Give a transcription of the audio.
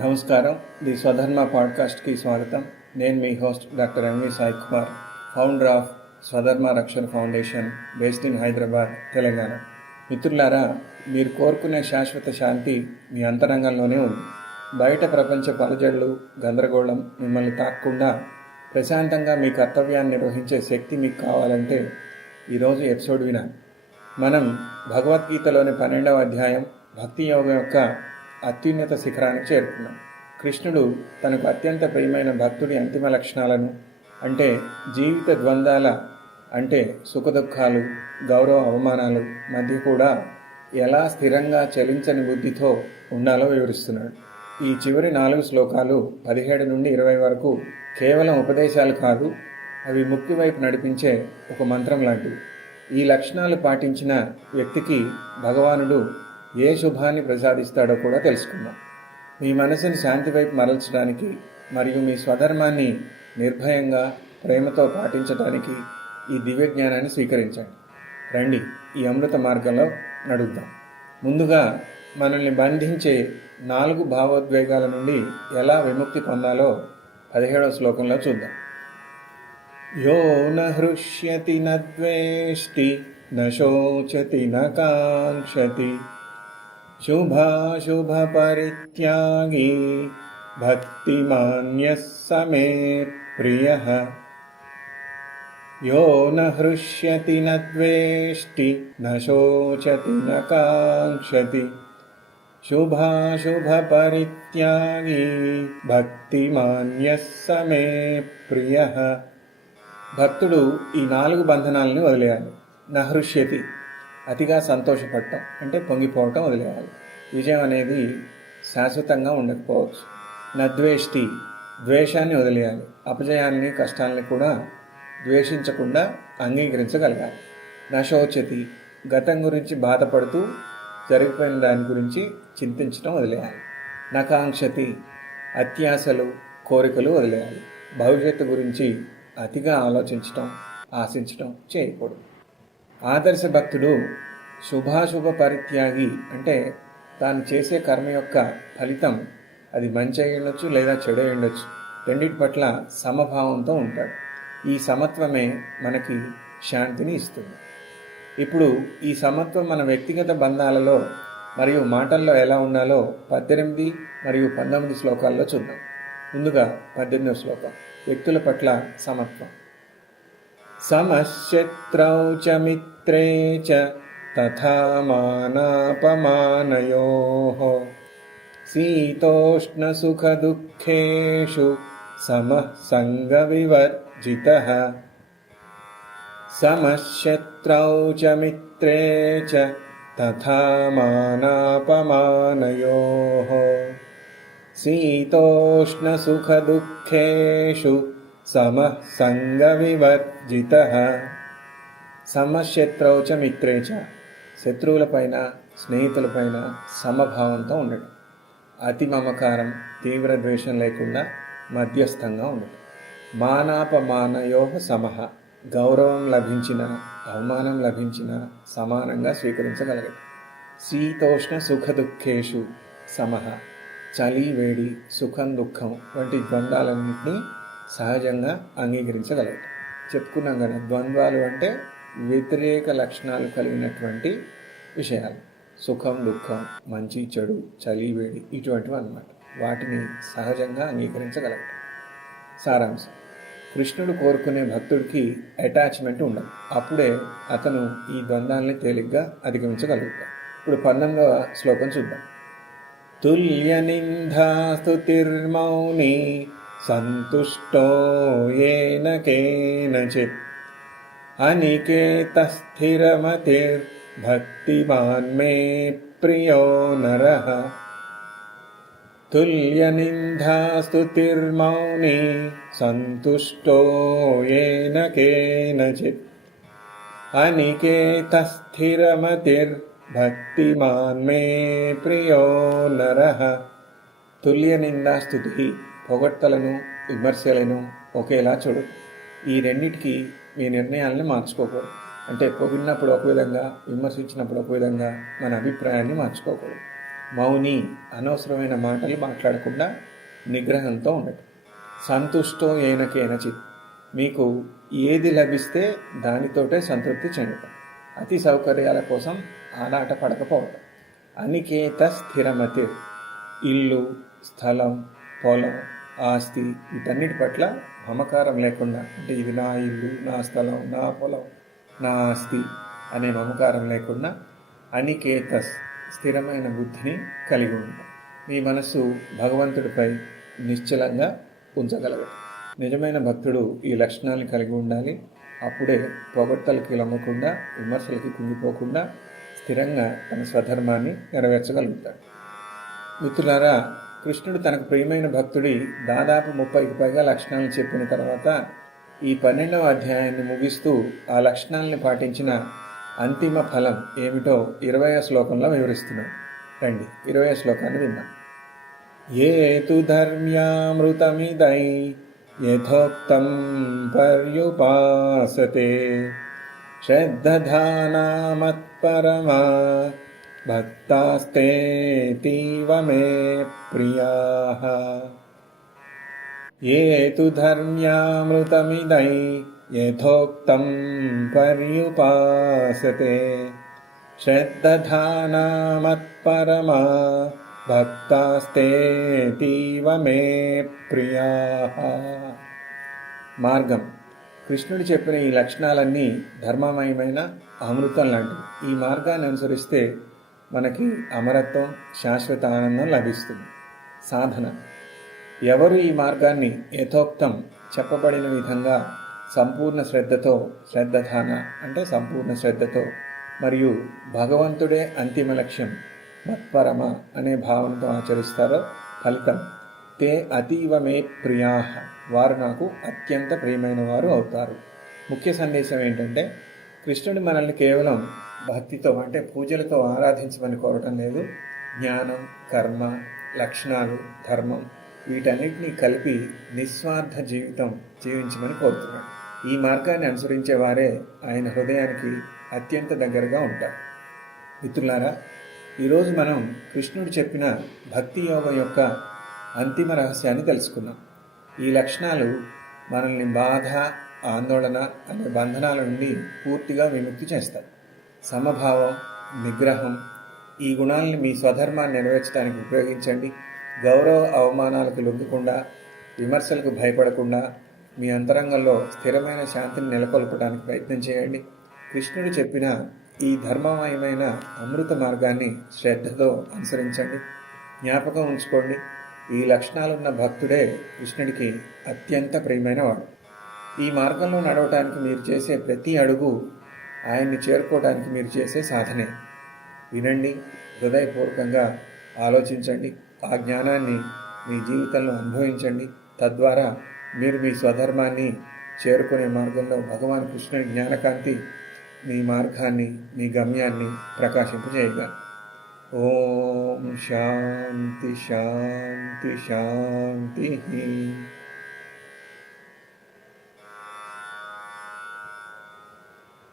నమస్కారం. ది స్వధర్మ పాడ్కాస్ట్కి స్వాగతం. నేను మీ host doctor M V Sai Kumar, founder of Swadharma Rakshana foundation, based in Hyderabad, Telangana. మిత్రులారా, మీరు కోరుకునే శాశ్వత శాంతి మీ అంతరంగంలోనే ఉంది. బయట ప్రపంచ పలజడులు, గందరగోళం మిమ్మల్ని తాకకుండా ప్రశాంతంగా మీ కర్తవ్యాన్ని నిర్వహించే శక్తి మీకు కావాలంటే ఈరోజు ఎపిసోడ్ వినాలి. మనం భగవద్గీతలోని 12వ అధ్యాయం భక్తి యోగం యొక్క అత్యున్నత శిఖరానికి చేరుకున్నాం. కృష్ణుడు తనకు అత్యంత ప్రియమైన భక్తుడి అంతిమ లక్షణాలను, అంటే జీవిత ద్వంద్వాల, అంటే సుఖదుఖాలు, గౌరవ అవమానాలు మధ్య కూడా ఎలా స్థిరంగా చలించని బుద్ధితో ఉండాలో వివరిస్తున్నాడు. ఈ చివరి 4 శ్లోకాలు 17 నుండి 20 వరకు కేవలం ఉపదేశాలు కాదు, అవి ముక్తి వైపు నడిపించే ఒక మంత్రం లాంటివి. ఈ లక్షణాలు పాటించిన వ్యక్తికి భగవానుడు ఏ శుభాన్ని ప్రసాదిస్తాడో కూడా తెలుసుకుందాం. మీ మనసుని శాంతి వైపు మరల్చడానికి మరియు మీ స్వధర్మాన్ని నిర్భయంగా ప్రేమతో పాటించడానికి ఈ దివ్య జ్ఞానాన్ని స్వీకరించండి. రండి, ఈ అమృత మార్గంలో నడుద్దాం. ముందుగా మనల్ని బంధించే 4 భావోద్వేగాల నుండి ఎలా విముక్తి పొందాలో 17వ శ్లోకంలో చూద్దాం. యో న హృష్యతి న ద్వేష్టి న శోచతి న కాంక్షతి శుభాశుభ పరిత్యాగి భక్తిమాన్యః సమే ప్రియః. యో న హృష్యతి న ద్వేష్టి న శోచతి న కాంక్షతి శుభాశుభ పరిత్యాగి భక్తిమాన్యః సమే ప్రియః. భక్తుడు ఈ 4 బంధనాలను వదిలేయాలి. నహృష్యతి, అతిగా సంతోషపడటం అంటే పొంగిపోవటం వదిలేయాలి. విజయం అనేది శాశ్వతంగా ఉండకపోవచ్చు. నద్వేష్టి, ద్వేషాన్ని వదిలేయాలి. అపజయాన్ని, కష్టాలని కూడా ద్వేషించకుండా అంగీకరించగలగాలి. నశోచతి, గతం గురించి బాధపడుతూ జరిగిపోయిన దాని గురించి చింతించడం వదిలేయాలి. నకాంక్షతి, అత్యాశలు, కోరికలు వదిలేయాలి. భవిష్యత్తు గురించి అతిగా ఆలోచించటం, ఆశించటం చేయకూడదు. ఆదర్శ భక్తుడు శుభాశుభ పరిత్యాగి, అంటే తాను చేసే కర్మ యొక్క ఫలితం అది మంచి అయి ఉండొచ్చు లేదా చెడు అయి ఉండొచ్చు, రెండింటి పట్ల సమభావంతో ఉంటాడు. ఈ సమత్వమే మనకి శాంతిని ఇస్తుంది. ఇప్పుడు ఈ సమత్వం మన వ్యక్తిగత బంధాలలో మరియు మాటల్లో ఎలా ఉండాలో 18 మరియు 19 శ్లోకాల్లో చూద్దాం. ముందుగా 18వ శ్లోకం, వ్యక్తుల పట్ల సమత్వం. సమశత్రౌ చ మిత్రే చ తథా మానాపమానయోః శీతోష్ణ సుఖ దుఃఖేషు సమః సంగ వివర్జితః. సమశత్రౌ చ మిత్రే చ తథా మానాపమానయోః శీతోష్ణ సుఖ దుఃఖేషు సమః సంగ వివర్జితః. సమశత్రౌ చ మిత్రే చ, శత్రువులపైన స్నేహితులపైన సమభావంతో ఉండడం. అతి మమకారం, తీవ్ర ద్వేషం లేకుండా మధ్యస్థంగా ఉండడం. మానాపమానయోః సమః, గౌరవం లభించిన అవమానం లభించిన సమానంగా స్వీకరించగలగడం. శీతోష్ణ సుఖ దుఃఖేషు సమః, చలి వేడి, సుఖం దుఃఖం వంటి ద్వంద్వాలన్నింటినీ సహజంగా అంగీకరించగలగటం. చెప్పుకున్నాం కదా, ద్వంద్వాలు అంటే వ్యతిరేక లక్షణాలు కలిగినటువంటి విషయాలు. సుఖం దుఃఖం, మంచి చెడు, చలి వేడి, ఇటువంటివి అన్నమాట. వాటిని సహజంగా అంగీకరించగలగటం. సారాంశం: కృష్ణుడు కోరుకునే భక్తుడికి అటాచ్మెంట్ ఉండదు. అప్పుడే అతను ఈ ద్వంద్వాల్ని తేలిగ్గా అధిగమించగలుగుతాడు. ఇప్పుడు 19వ శ్లోకం చూద్దాం. తుల్య నిందాస్తుతిర్మౌని సంతుష్టో యేన కేనచిత్ అనికేతః స్థిరమతిర్భక్తిమాన్ మే ప్రియో నరః. తుల్య నిందాస్తుతిర్మౌని సంతుష్టో యేన కేనచిత్ అనికేతః స్థిరమతిర్భక్తిమాన్ మే ప్రియో నరః. తుల్య నిందాస్తుతి, పొగడ్తలను విమర్శలను ఒకేలా చూడు. ఈ రెండిటికి మీ నిర్ణయాలను మార్చుకోకూడదు. అంటే పొగిడినప్పుడు ఒక విధంగా, విమర్శించినప్పుడు ఒక విధంగా మన అభిప్రాయాన్ని మార్చుకోకూడదు. మౌని, అనవసరమైన మాటలు మాట్లాడకుండా నిగ్రహంతో ఉండటం. సంతుష్టో ఏన కేనచిత్, మీకు ఏది లభిస్తే దానితోటే సంతృప్తి చెందటం. అతి సౌకర్యాల కోసం ఆరాట పడకపోవటం. అనికేత స్థిరమతి, ఇల్లు, స్థలం, పొలం, ఆస్తి వీటన్నిటి పట్ల మమకారం లేకుండా, అంటే ఇది నా ఇల్లు, నా స్థలం, నా పొలం, నా ఆస్తి అనే మమకారం లేకుండా అనికేతస్, స్థిరమైన బుద్ధిని కలిగి ఉంటాం. మీ మనస్సు భగవంతుడిపై నిశ్చలంగా ఉంచగలగదు. నిజమైన భక్తుడు ఈ లక్షణాలను కలిగి ఉండాలి. అప్పుడే పొగడ్తలకి లొంగకుండా, విమర్శలకి కుంగిపోకుండా స్థిరంగా తన స్వధర్మాన్ని నెరవేర్చగలుగుతాడు. మిత్రులారా, కృష్ణుడు తనకు ప్రియమైన భక్తుడి దాదాపు 30కి పైగా లక్షణాలను చెప్పిన తర్వాత ఈ 12వ అధ్యాయాన్ని ముగిస్తూ ఆ లక్షణాలను పాటించిన అంతిమ ఫలం ఏమిటో 20వ శ్లోకంలో వివరిస్తున్నాడు. రండి 20వ శ్లోకాన్ని విందాం. ఏ తు ధర్మ్యామృతమిదై యథోక్తం పర్యుపాసతే శ్రద్ధధానా మత్పరమా భక్తాస్తేతీవ మే ప్రియాః. ఏ తు ధర్మ్యామృతమిదై యథోక్తం పర్యుపాసతే శ్రద్ధధానా మత్పరమా భక్తాస్తేతీవ మే ప్రియాః. మార్గం. కృష్ణుడు చెప్పిన ఈ లక్షణాలన్నీ ధర్మమయమైన అమృతం లాంటివి. ఈ మార్గాన్ని అనుసరిస్తే మనకి అమరత్వం, శాశ్వత ఆనందం లభిస్తుంది. సాధన. ఎవరు ఈ మార్గాన్ని యథోక్తం చెప్పబడిన విధంగా సంపూర్ణ శ్రద్ధతో, శ్రద్ధధాన అంటే సంపూర్ణ శ్రద్ధతో, మరియు భగవంతుడే అంతిమ లక్ష్యం మత్పరమ అనే భావనతో ఆచరిస్తారో ఫలితం తే అతీవ మే ప్రియాః, వారు నాకు అత్యంత ప్రియమైన వారు అవుతారు. ముఖ్య సందేశం ఏంటంటే, కృష్ణుడు మనల్ని కేవలం భక్తితో అంటే పూజలతో ఆరాధించమని కోరటం లేదు. జ్ఞానం, కర్మ, లక్షణాలు, ధర్మం వీటన్నిటినీ కలిపి నిస్వార్థ జీవితం జీవించమని కోరుతున్నాడు. ఈ మార్గాన్ని అనుసరించే వారే ఆయన హృదయానికి అత్యంత దగ్గరగా ఉంటారు. మిత్రులారా, ఈరోజు మనం కృష్ణుడు చెప్పిన భక్తి యోగం యొక్క అంతిమ రహస్యాన్ని తెలుసుకున్నాం. ఈ లక్షణాలు మనల్ని బాధ, ఆందోళన అనే బంధనాల నుండి పూర్తిగా విముక్తి చేస్తాయి. సమభావం, నిగ్రహం ఈ గుణాలను మీ స్వధర్మాన్ని నెరవేర్చడానికి ఉపయోగించండి. గౌరవ అవమానాలకు లొంగకుండా, విమర్శలకు భయపడకుండా మీ అంతరంగంలో స్థిరమైన శాంతిని నెలకొల్పడానికి ప్రయత్నం చేయండి. కృష్ణుడు చెప్పిన ఈ ధర్మమయమైన అమృత మార్గాన్ని శ్రద్ధతో అనుసరించండి. జ్ఞాపకం ఉంచుకోండి, ఈ లక్షణాలున్న భక్తుడే కృష్ణుడికి అత్యంత ప్రియమైన వాడు. ఈ మార్గంలో నడవటానికి మీరు చేసే ప్రతి అడుగు ఆయన్ని చేరుకోవడానికి మీరు చేసే సాధనే. వినండి, హృదయపూర్వకంగా ఆలోచించండి, ఆ జ్ఞానాన్ని మీ జీవితంలో అనుభవించండి. తద్వారా మీరు మీ స్వధర్మాన్ని చేరుకునే మార్గంలో భగవాన్ కృష్ణుడి జ్ఞానకాంతి మీ మార్గాన్ని, మీ గమ్యాన్ని ప్రకాశింపజేయగా. ఓం శాంతి శాంతి శాంతి.